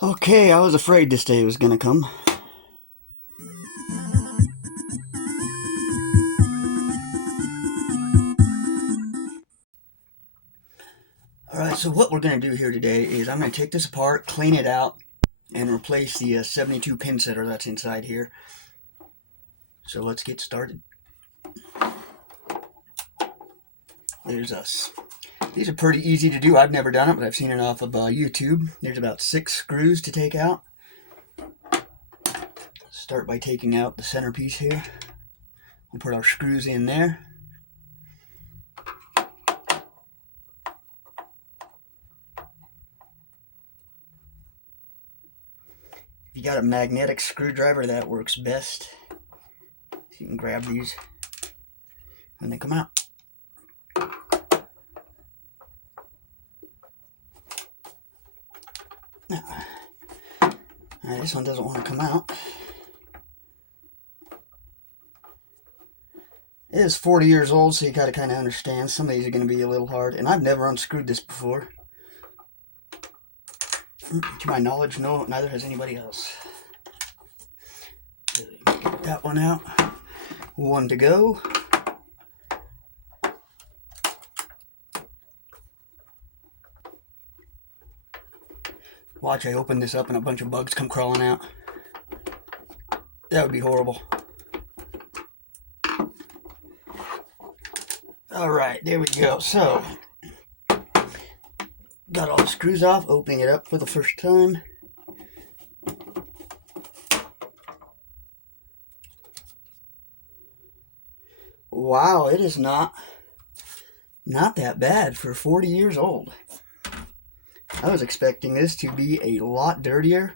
Okay, I was afraid this day was gonna come. Alright, so what we're gonna do here today is I'm gonna take this apart, clean it out, and replace the 72 pin setter that's inside here. So let's get started. There's us. These are pretty easy to do. I've never done it, but I've seen it off of YouTube. There's about 6 screws to take out. Start by taking out the centerpiece here. We'll put our screws in there. If you got a magnetic screwdriver, that works best. So you can grab these when they come out. Now, this one doesn't want to come out. It is 40 years old, so you gotta kind of understand. Some of these are going to be a little hard, and I've never unscrewed this before. To my knowledge, no, neither has anybody else. So get that one out. One to go. Watch, I open this up and a bunch of bugs come crawling out. That would be horrible. Alright, there we go. So, got all the screws off, opening it up for the first time. Wow, it is not that bad for 40 years old. I was expecting this to be a lot dirtier.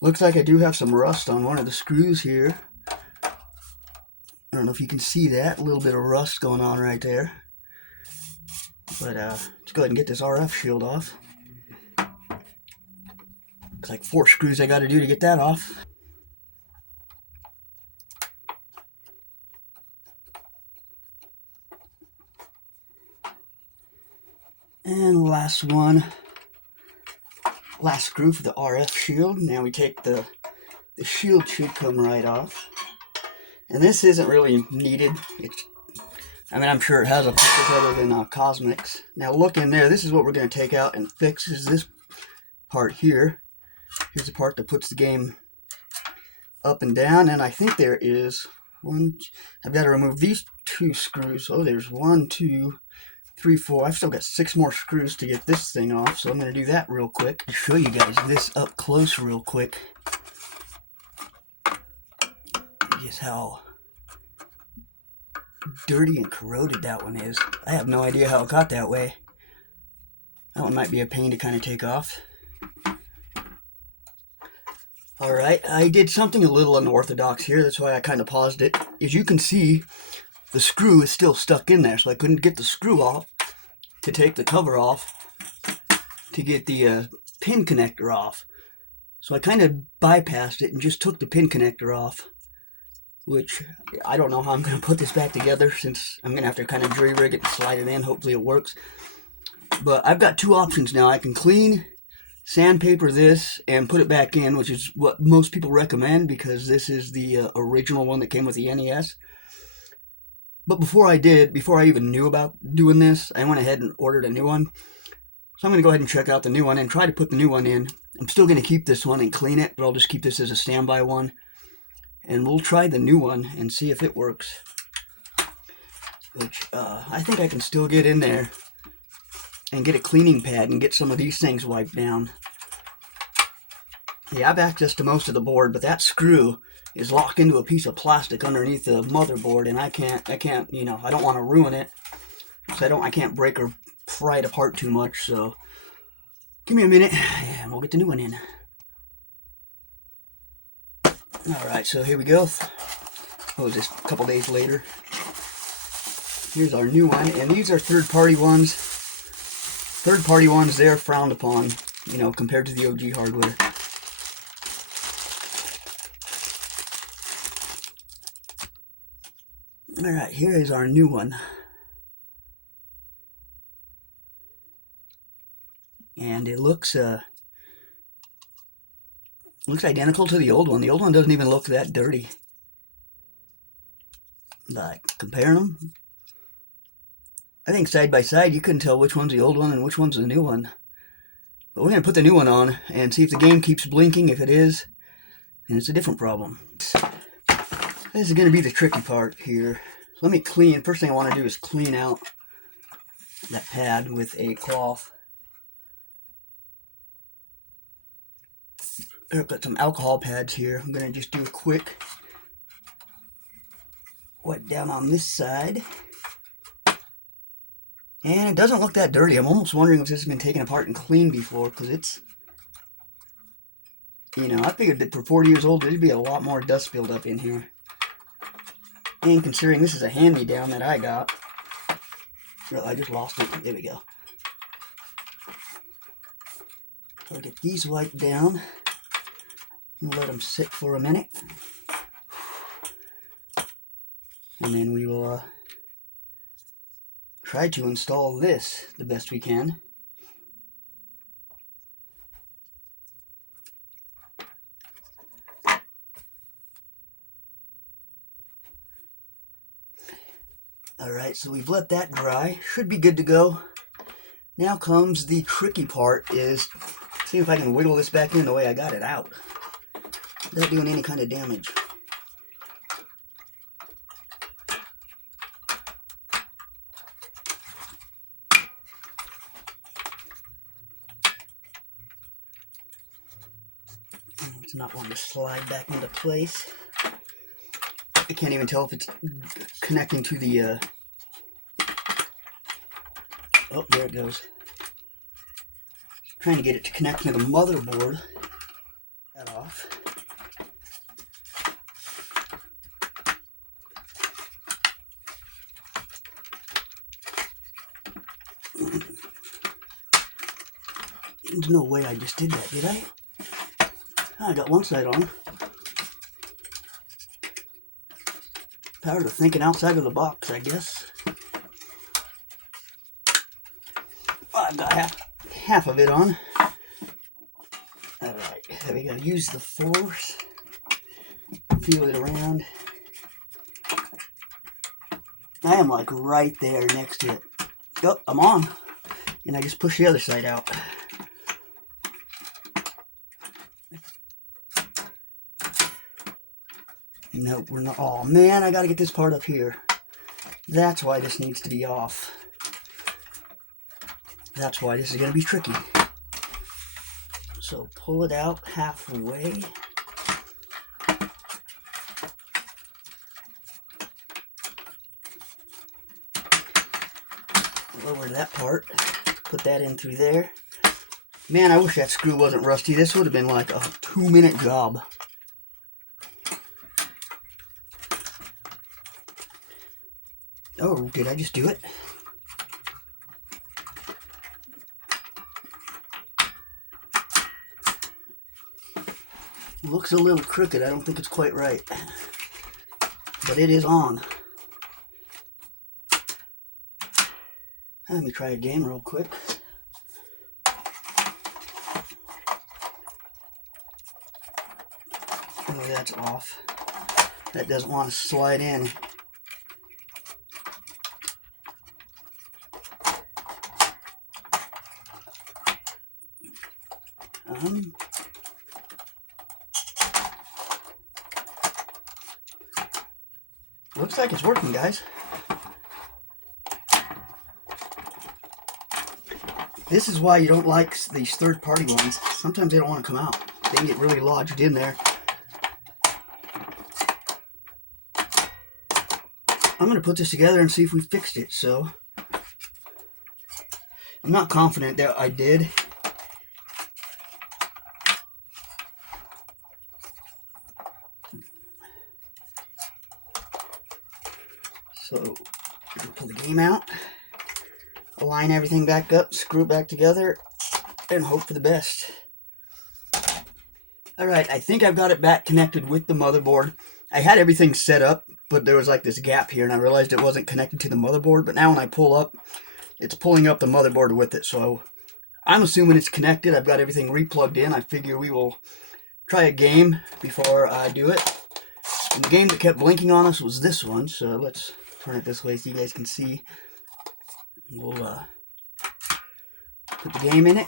Looks like I do have some rust on one of the screws here. I don't know if you can see that. A little bit of rust going on right there. But let's go ahead and get this RF shield off. Looks like 4 screws I got to do to get that off. And last one. Last screw for the RF shield. Now we take the shield should come right off. And this isn't really needed. I'm sure it has a purpose other than cosmics. Now look in there. This is what we're going to take out and fix. Is this part here. Here's the part that puts the game up and down. And I think there is one. I've got to remove these 2 screws. Oh, there's 1, 2, 3, 4. I've still got 6 more screws to get this thing off, so I'm going to do that real quick. I'll show you guys this up close real quick. Just how dirty and corroded that one is. I have no idea how it got that way. That one might be a pain to kind of take off. Alright, I did something a little unorthodox here. That's why I kind of paused it. As you can see, the screw is still stuck in there, so I couldn't get the screw off to take the cover off to get the pin connector off. So I kind of bypassed it and just took the pin connector off, which I don't know how I'm going to put this back together, since I'm going to have to kind of jury rig it and slide it in. Hopefully it works. But I've got 2 options now. I can clean, sandpaper this, and put it back in, which is what most people recommend because this is the original one that came with the NES. But before I even knew about doing this, I went ahead and ordered a new one. So I'm going to go ahead and check out the new one and try to put the new one in. I'm still going to keep this one and clean it, but I'll just keep this as a standby one. And we'll try the new one and see if it works. Which I think I can still get in there and get a cleaning pad and get some of these things wiped down. Yeah, I have access to most of the board, but that screw is locked into a piece of plastic underneath the motherboard, and I can't, I don't want to ruin it. So I can't break or pry it apart too much, so give me a minute and we'll get the new one in. Alright, so here we go. What was this, a couple days later? Here's our new one, and these are third-party ones. Third-party ones, they're frowned upon, compared to the OG hardware. Alright, here is our new one. And it looks Looks identical to the old one. The old one doesn't even look that dirty. Like, comparing them, I think side by side you couldn't tell which one's the old one and which one's the new one. But we're going to put the new one on and see if the game keeps blinking. If it is, then it's a different problem. This is going to be the tricky part here. Let me clean. First thing I want to do is clean out that pad with a cloth. I've got some alcohol pads here. I'm going to just do a quick wipe down on this side. And it doesn't look that dirty. I'm almost wondering if this has been taken apart and cleaned before, because it's, you know, I figured that for 40 years old there'd be a lot more dust built up in here. And considering this is a hand-me-down that I got, oh, I just lost it. There we go. I'll get these wiped down and let them sit for a minute. And then we will try to install this the best we can. Alright, so we've let that dry. Should be good to go. Now comes the tricky part, is see if I can wiggle this back in the way I got it out without doing any kind of damage. It's not wanting to slide back into place. I can't even tell if it's connecting to the, oh, there it goes. Trying to get it to connect to the motherboard. That off. There's no way I just did that, did I? I got one side on. Power to thinking outside of the box, I guess. Well, I've got half of it on. Alright, there we go. Use the force. Feel it around. I am like right there next to it. Oh, I'm on. And I just push the other side out. Nope, we're not. Oh man, I gotta get this part up here. That's why this needs to be off. That's why this is gonna be tricky. So pull it out halfway. Lower that part. Put that in through there. Man, I wish that screw wasn't rusty. This would have been like a 2-minute job. Oh, did I just do it? Looks a little crooked. I don't think it's quite right. But it is on. Let me try again real quick. Oh, that's off. That doesn't want to slide in. Looks like it's working, guys. This is why you don't like these third-party ones. Sometimes they don't want to come out. They can get really lodged in there. I'm going to put this together and see if we fixed it. So I'm not confident that I did. So pull the game out, align everything back up, screw it back together, and hope for the best. Alright, I think I've got it back connected with the motherboard. I had everything set up, but there was like this gap here, and I realized it wasn't connected to the motherboard. But now when I pull up, it's pulling up the motherboard with it. So I'm assuming it's connected. I've got everything replugged in. I figure we will try a game before I do it. And the game that kept blinking on us was this one, so let's turn it this way so you guys can see. We'll put the game in it.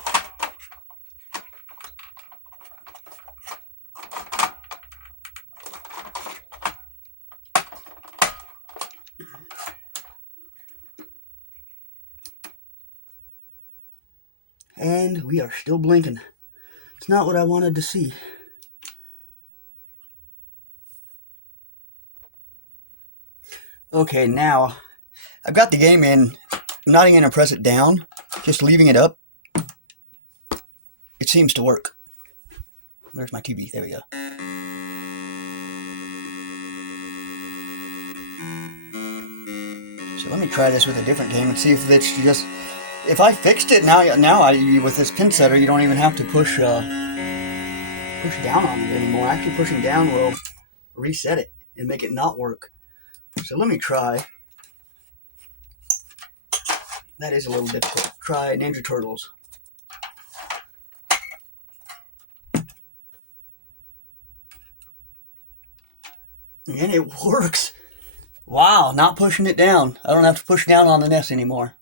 And we are still blinking. It's not what I wanted to see. Okay, now I've got the game in. I'm not even going to press it down, just leaving it up. It seems to work. Where's my TV? There we go. So let me try this with a different game and see if it's just... If I fixed it now with this pin setter, you don't even have to push down on it anymore. Actually, pushing down will reset it and make it not work. So let me try. That is a little difficult. Try Ninja Turtles. And it works. Wow, not pushing it down. I don't have to push down on the NES anymore.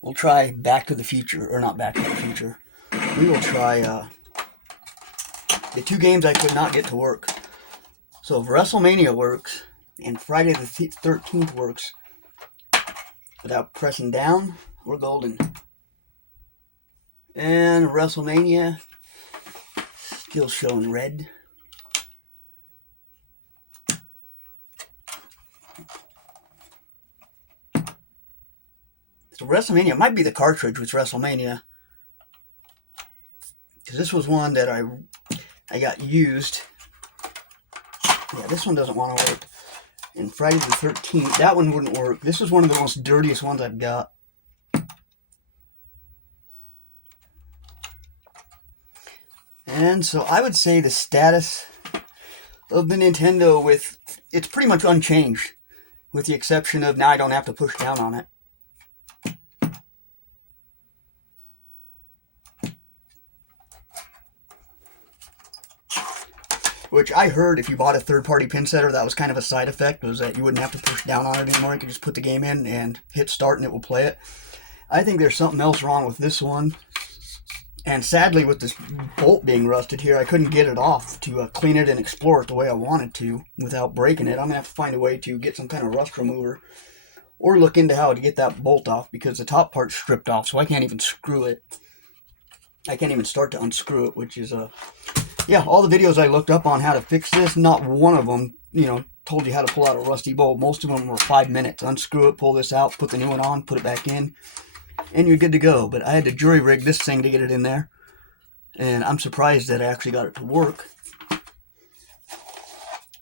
We'll try Back to the Future, or not Back to the Future. We will try the two games I could not get to work. So if WrestleMania works, and Friday the 13th works, without pressing down, we're golden. And WrestleMania, still showing red. So WrestleMania might be the cartridge with WrestleMania, because this was one that I got used. Yeah, this one doesn't want to work. And Friday the 13th, that one wouldn't work. This is one of the most dirtiest ones I've got. And so I would say the status of the Nintendo it's pretty much unchanged, with the exception of now I don't have to push down on it. Which I heard if you bought a third-party pin setter, that was kind of a side effect, was that you wouldn't have to push down on it anymore. You could just put the game in and hit start and it will play it. I think there's something else wrong with this one. And sadly, with this bolt being rusted here, I couldn't get it off to clean it and explore it the way I wanted to without breaking it. I'm going to have to find a way to get some kind of rust remover or look into how to get that bolt off, because the top part's stripped off, so I can't even screw it. I can't even start to unscrew it, which is yeah, all the videos I looked up on how to fix this, not one of them, told you how to pull out a rusty bolt. Most of them were 5 minutes. Unscrew it, pull this out, put the new one on, put it back in, and you're good to go. But I had to jury rig this thing to get it in there, and I'm surprised that I actually got it to work.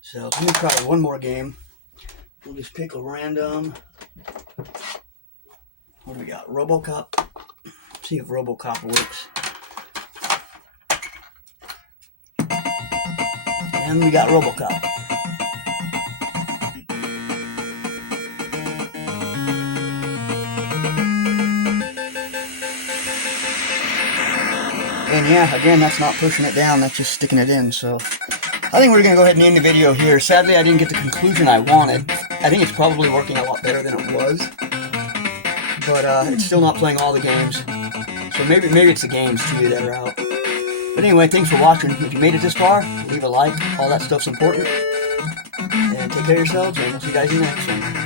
So let me try one more game. We'll just pick a random. What do we got? RoboCop. See if RoboCop works. And we got RoboCop. And yeah, again, that's not pushing it down, that's just sticking it in. So I think we're going to go ahead and end the video here. Sadly, I didn't get the conclusion I wanted. I think it's probably working a lot better than it was. But it's still not playing all the games. So maybe it's the games too that are out. But anyway, thanks for watching. If you made it this far, leave a like. All that stuff's important. And take care of yourselves, and we'll see you guys in the next one.